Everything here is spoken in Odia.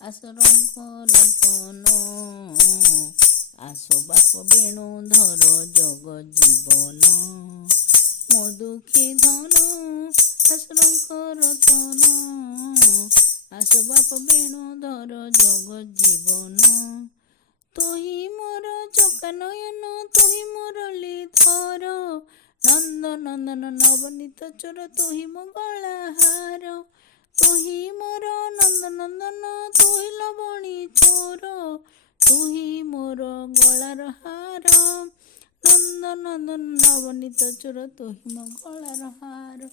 ଆସ ରତନ ଆସ ବାପ ବେଣୁ ଧର ଜଗ ଜୀବନ ମୋ ଦୁଃଖୀ ଧନ ଆସ ରତନ ଆସ ବାପ ବେଣୁ ଧର ଜଗ ଜୀବନ ତୁହି ମୋର ଚକା ନୟନ ତୁହି ମୁରଲି ଧର ନନ୍ଦ ନନ୍ଦନ ନବନୀତ ଚୋର ତୁହି ମୋ ଗଳାହାର ତୁହି ମୋର ନନ୍ଦ ନନ୍ଦନ ତୁହି ଲବଣୀ ଚୋର ତୁହି ମୋର ଗଳାର ହାର ନନ୍ଦ ନନ୍ଦନ ନବନୀତ ଚୋର ତୁହି ମୋ ଗଳାର ହାର।